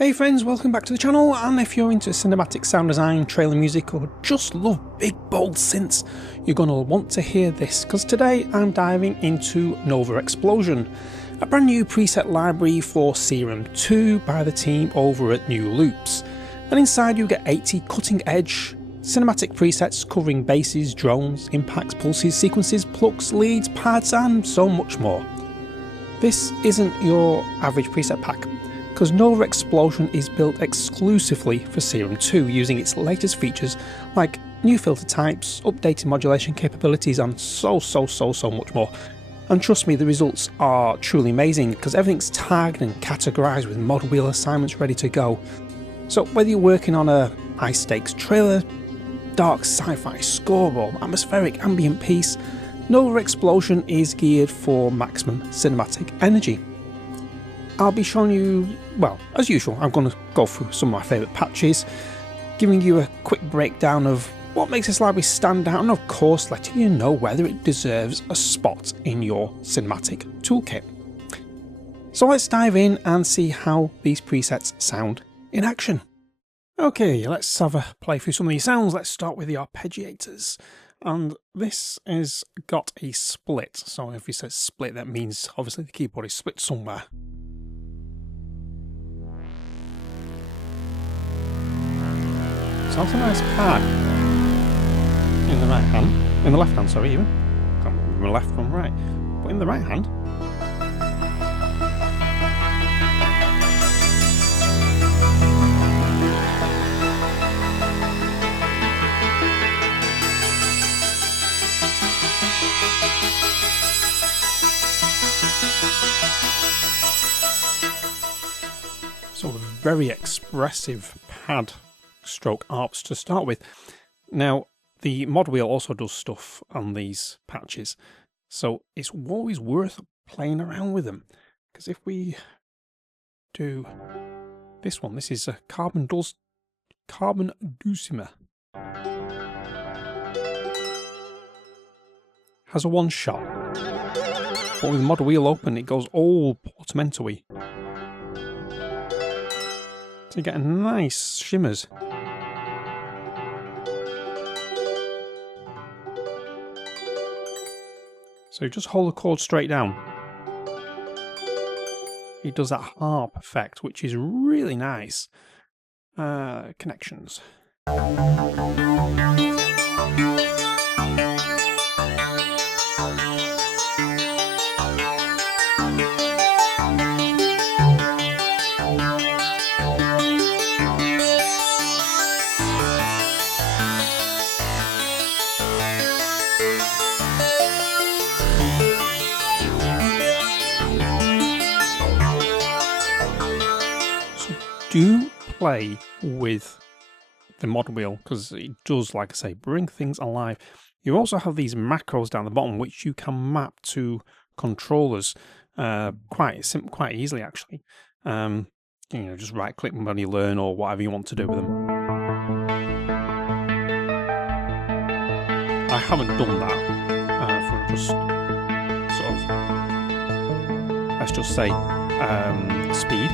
Hey friends, welcome back to the channel, and if you're into cinematic sound design, trailer music, or just love big bold synths, you're going to want to hear this, because today I'm diving into Nova Explosion, a brand new preset library for Serum 2 by the team over at New Loops. And inside you get 80 cutting edge cinematic presets covering basses, drones, impacts, pulses, sequences, plucks, leads, pads, and so much more. This isn't your average preset pack, because Nova Explosion is built exclusively for Serum 2 using its latest features like new filter types, updated modulation capabilities, and so much more. And trust me, the results are truly amazing because everything's tagged and categorised with mod wheel assignments ready to go. So whether you're working on a high stakes trailer, dark sci-fi score, or atmospheric ambient piece, Nova Explosion is geared for maximum cinematic energy. I'll be showing you, well, as usual, I'm going to go through some of my favourite patches, giving you a quick breakdown of what makes this library stand out, and of course letting you know whether it deserves a spot in your cinematic toolkit. So let's dive in and see how these presets sound in action. Okay, let's have a play through some of these sounds. Let's start with the arpeggiators. And this has got a split, so if it says split, that means obviously the keyboard is split somewhere. So that's a nice pad in the right hand, in the left hand, sorry, even. Can't remember left from right, but in the right hand. So a very expressive pad stroke arps to start with. Now the mod wheel also does stuff on these patches, so it's always worth playing around with them, because if we do this one, this is a carbon dulcimer, has a one shot, but with the mod wheel open it goes all portamento-y, so you get nice shimmers. So you just hold the chord straight down. It does that harp effect, which is really nice. Connections. Do play with the mod wheel, because it does, like I say, bring things alive. You also have these macros down the bottom which you can map to controllers quite easily, actually. You know, just right click when you learn or whatever you want to do with them. I haven't done that for just sort of, let's just say, speed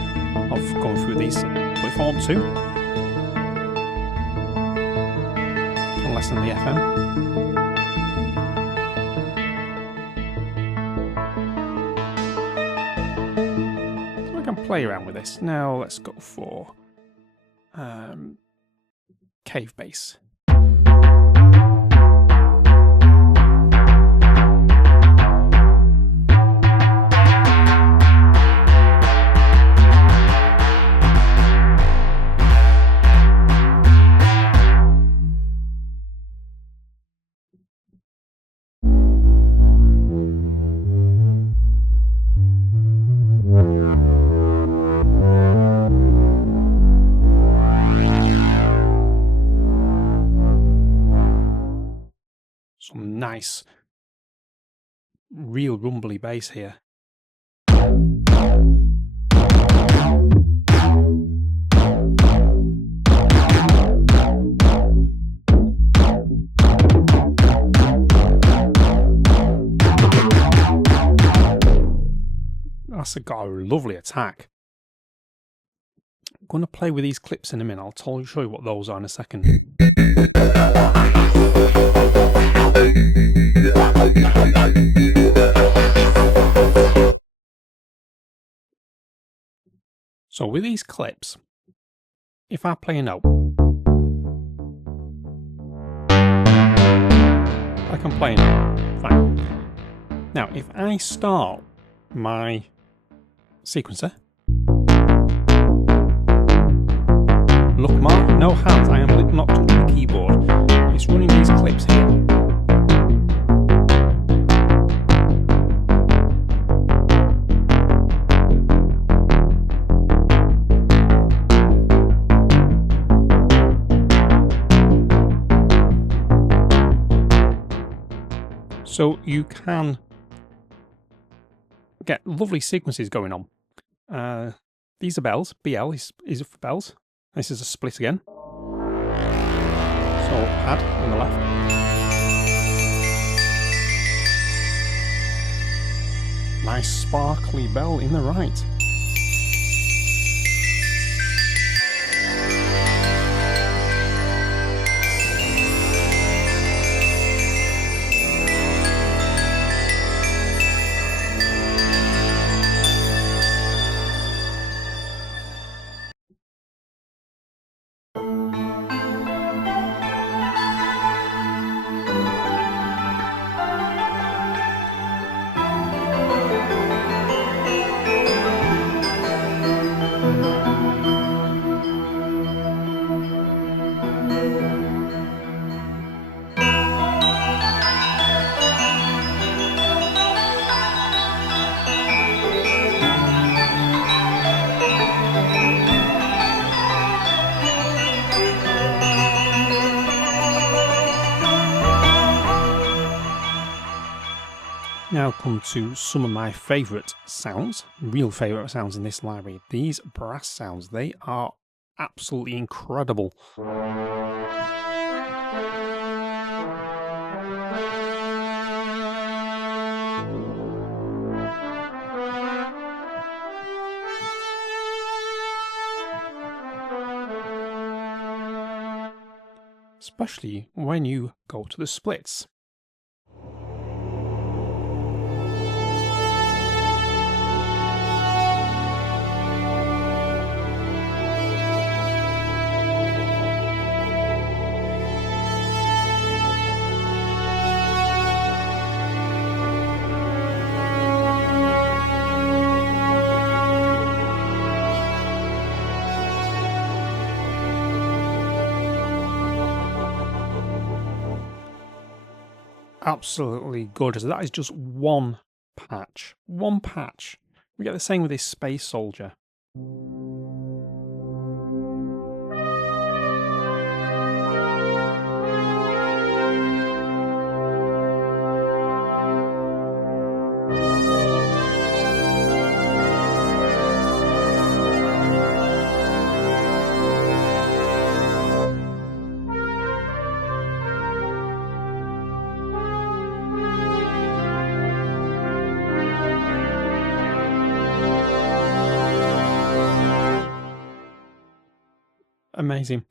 of going through these, but if I want to, can lessen the FM. So I can play around with this. Now let's go for cave bass. Some nice, real rumbly bass here. That's got a lovely attack. I'm going to play with these clips in a minute. I'll show you what those are in a second. So with these clips, if I play a note, I can play a note. Fine. Now, if I start my sequencer, look, Mark, no hands, I am not touching the keyboard. It's running these clips here. So you can get lovely sequences going on. These are bells. BL is for bells. This is a split again. So pad on the left. Nice sparkly bell in the right. Now come to some of my favourite sounds, real favourite sounds in this library. These brass sounds, they are absolutely incredible. Especially when you go to the splits. Absolutely gorgeous. That is just one patch. One patch. We get the same with this Space Soldier. Amazing.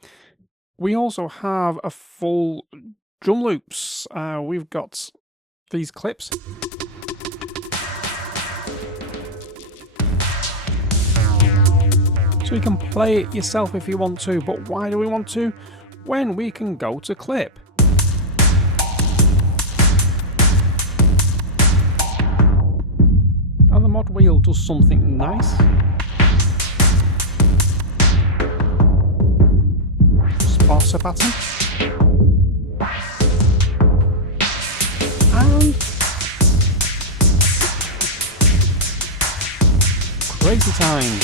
We also have a full drum loops. We've got these clips. So you can play it yourself if you want to, but why do we want to? When we can go to clip. And the mod wheel does something nice. Sparser pattern. And crazy time.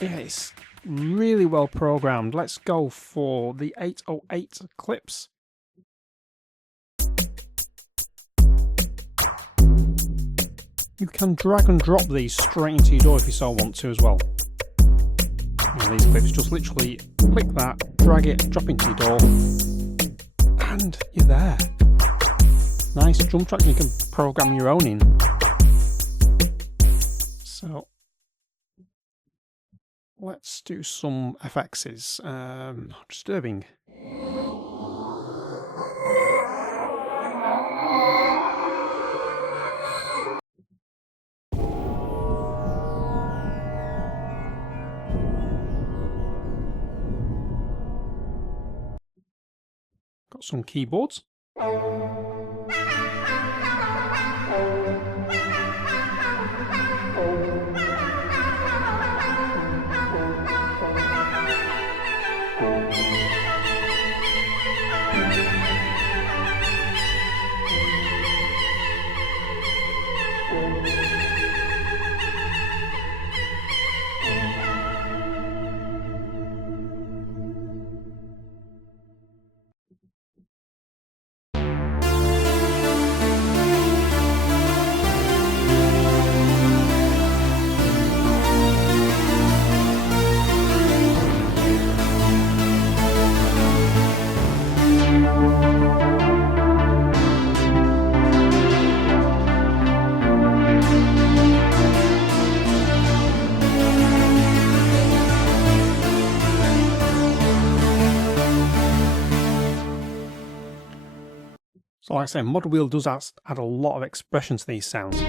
Yeah, it's really well programmed. Let's go for the 808 clips. You can drag and drop these straight into your DAW if you so want to as well. And these clips, just literally click that, drag it, drop into your DAW, and you're there. Nice drum track you can program your own in. So let's do some FXs. Disturbing. Got some keyboards. So like I say, Mod Wheel does add a lot of expression to these sounds.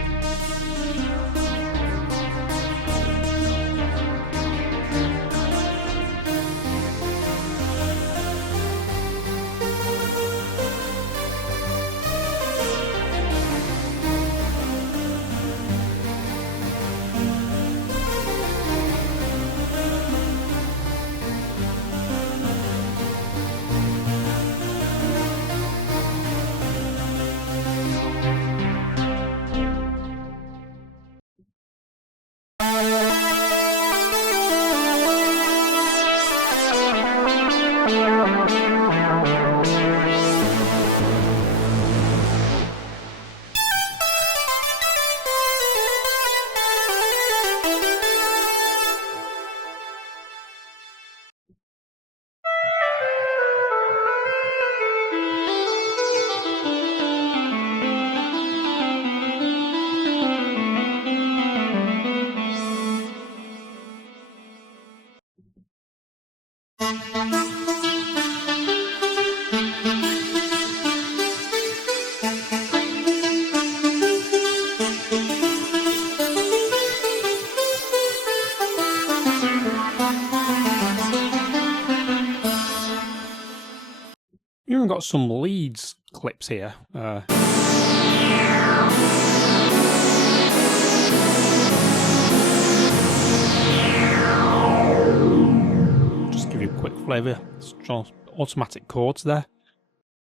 You even got some leads clips here. Just give you a quick flavour. Automatic chords there.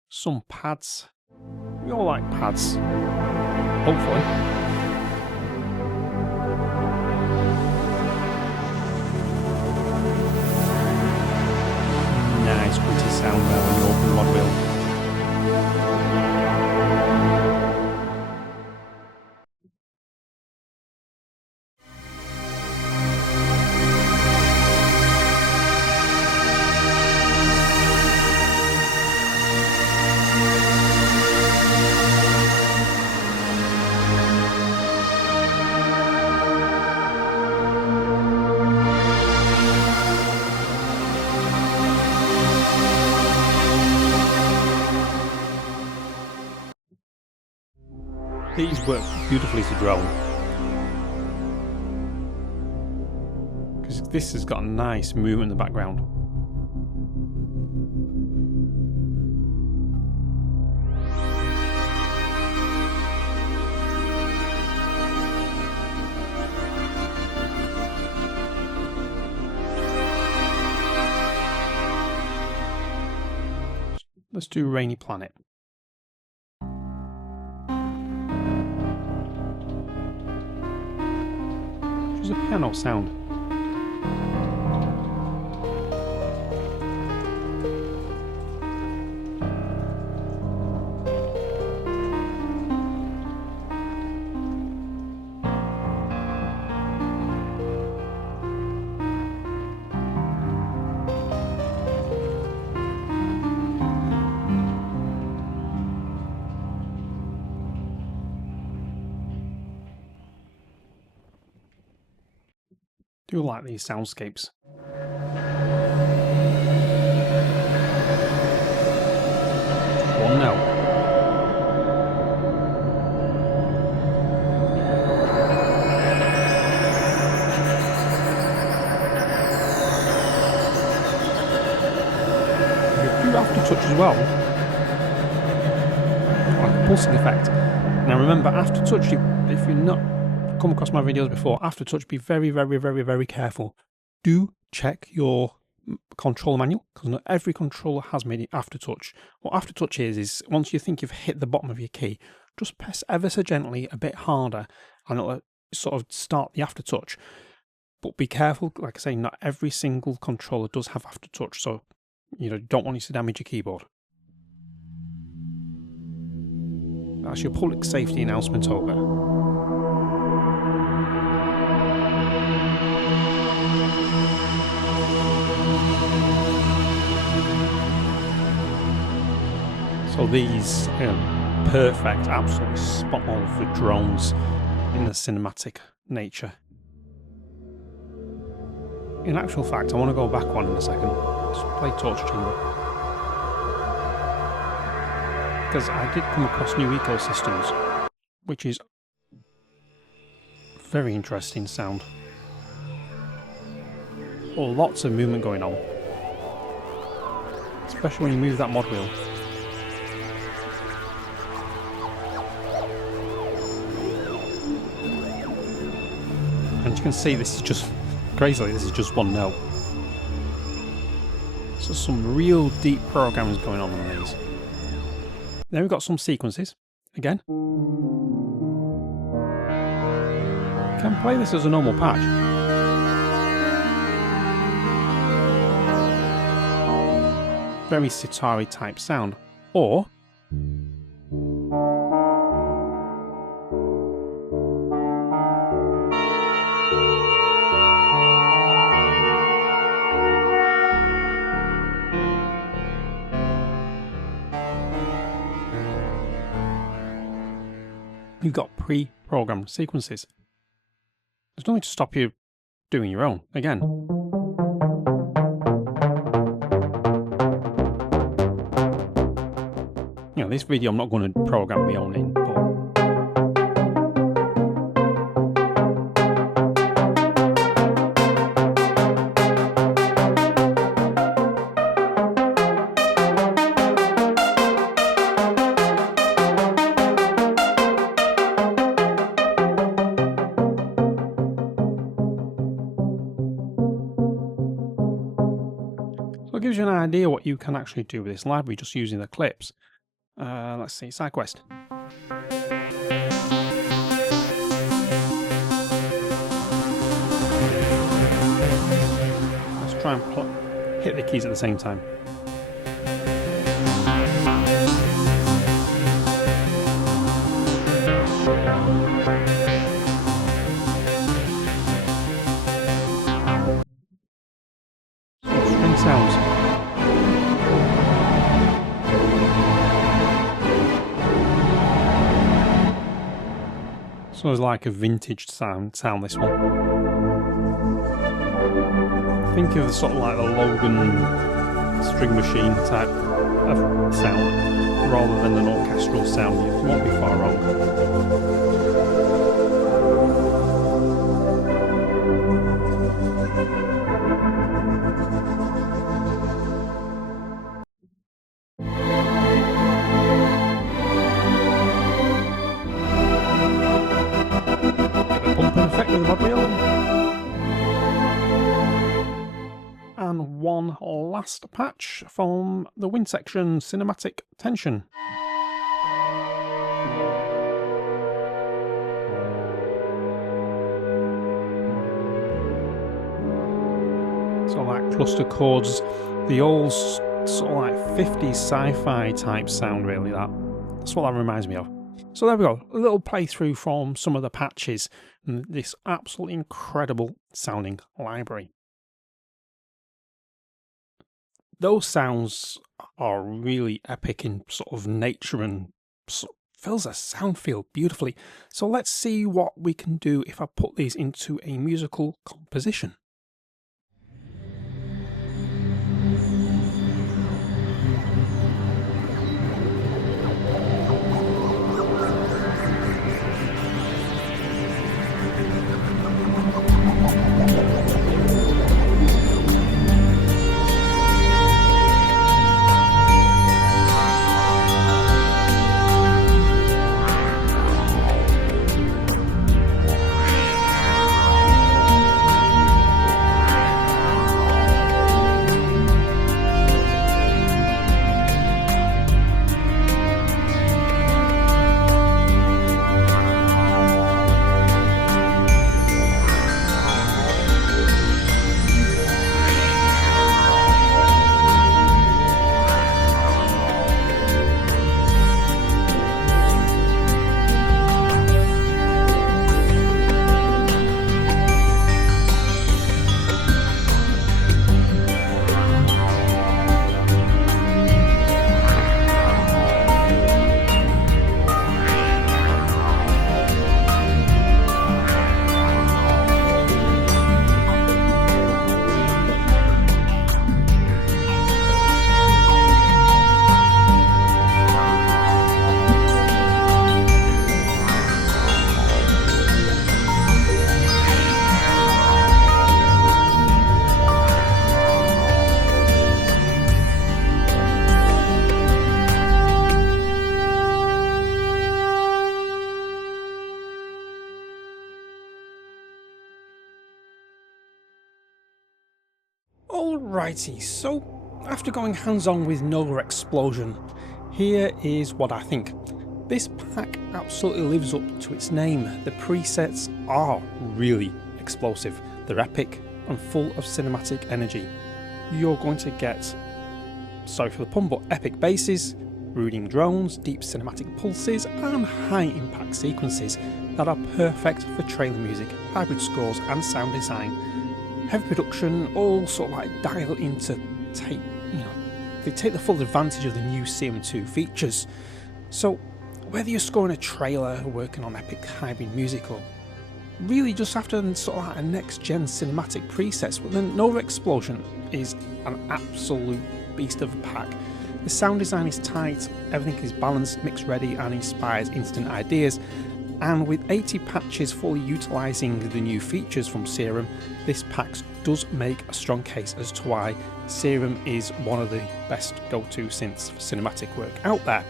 Some pads. We all like pads. Hopefully. Nice gritty sound there when you open the mod wheel. These work beautifully to drone, because this has got a nice movement in the background. Let's do Rainy Planet. A piano sound. do like these soundscapes. One note. You do aftertouch as well, like a pulsing effect. Now remember, aftertouch, if you've not come across my videos before, aftertouch, be very, very, very, very careful. Do check your controller manual, because not every controller has made it aftertouch. What aftertouch is once you think you've hit the bottom of your key, just press ever so gently a bit harder and it'll sort of start the aftertouch. But be careful, like I say, not every single controller does have aftertouch, so don't want you to damage your keyboard. That's your public safety announcement over. So these perfect, absolutely spot on for drones in the cinematic nature. In actual fact, I want to go back one in a second. Let's play Torch Chamber. Because I did come across new ecosystems, which is very interesting sound. Oh, lots of movement going on. Especially when you move that mod wheel. And you can see this is just, crazily, this is just one note. So some real deep programs going on these. Then we've got some sequences, again. You can play this as a normal patch. Very sitar-y type sound. Or you've got pre-programmed sequences. There's nothing to stop you doing your own, again. This video I'm not going to program my own in, but so it gives you an idea what you can actually do with this library just using the clips. Let's see, side quest. Let's try and hit the keys at the same time. String sounds. So it's like a vintage sound this one. Think of sort of like the Logan string machine type of sound rather than an orchestral sound. You won't be far wrong. And one last patch from the wind section, Cinematic Tension. So like cluster chords, the old sort of like 50s sci-fi type sound, really. That's what that reminds me of. So there we go, a little playthrough from some of the patches in this absolutely incredible sounding library. Those sounds are really epic in sort of nature and fills the sound field beautifully. So let's see what we can do if I put these into a musical composition. Righty, so after going hands-on with Nova Explosion, here is what I think. This pack absolutely lives up to its name. The presets are really explosive, they're epic and full of cinematic energy. You're going to get, sorry for the pun, but epic basses, brooding drones, deep cinematic pulses and high impact sequences that are perfect for trailer music, hybrid scores and sound design. Heavy production all sort of like dial in to take, they take the full advantage of the new Serum 2 features. So whether you're scoring a trailer, working on epic hybrid music, or really just after sort of like a next gen cinematic presets, well, then Nova Explosion is an absolute beast of a pack. The sound design is tight, everything is balanced, mix ready and inspires instant ideas. And with 80 patches fully utilising the new features from Serum, this pack does make a strong case as to why Serum is one of the best go-to synths for cinematic work out there.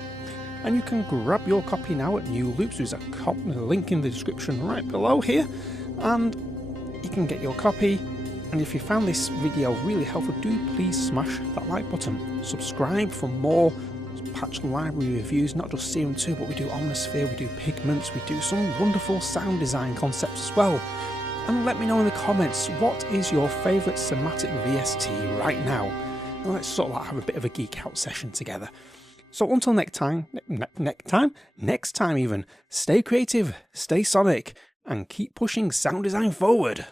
And you can grab your copy now at New Loops. There's a link in the description right below here, and you can get your copy. And if you found this video really helpful, do please smash that like button. Subscribe for more patch library reviews, not just Serum 2, but we do Omnisphere, we do Pigments, we do some wonderful sound design concepts as well. And let me know in the comments, what is your favourite cinematic VST right now? And let's sort of like have a bit of a geek out session together. So until next time even, stay creative, stay sonic, and keep pushing sound design forward.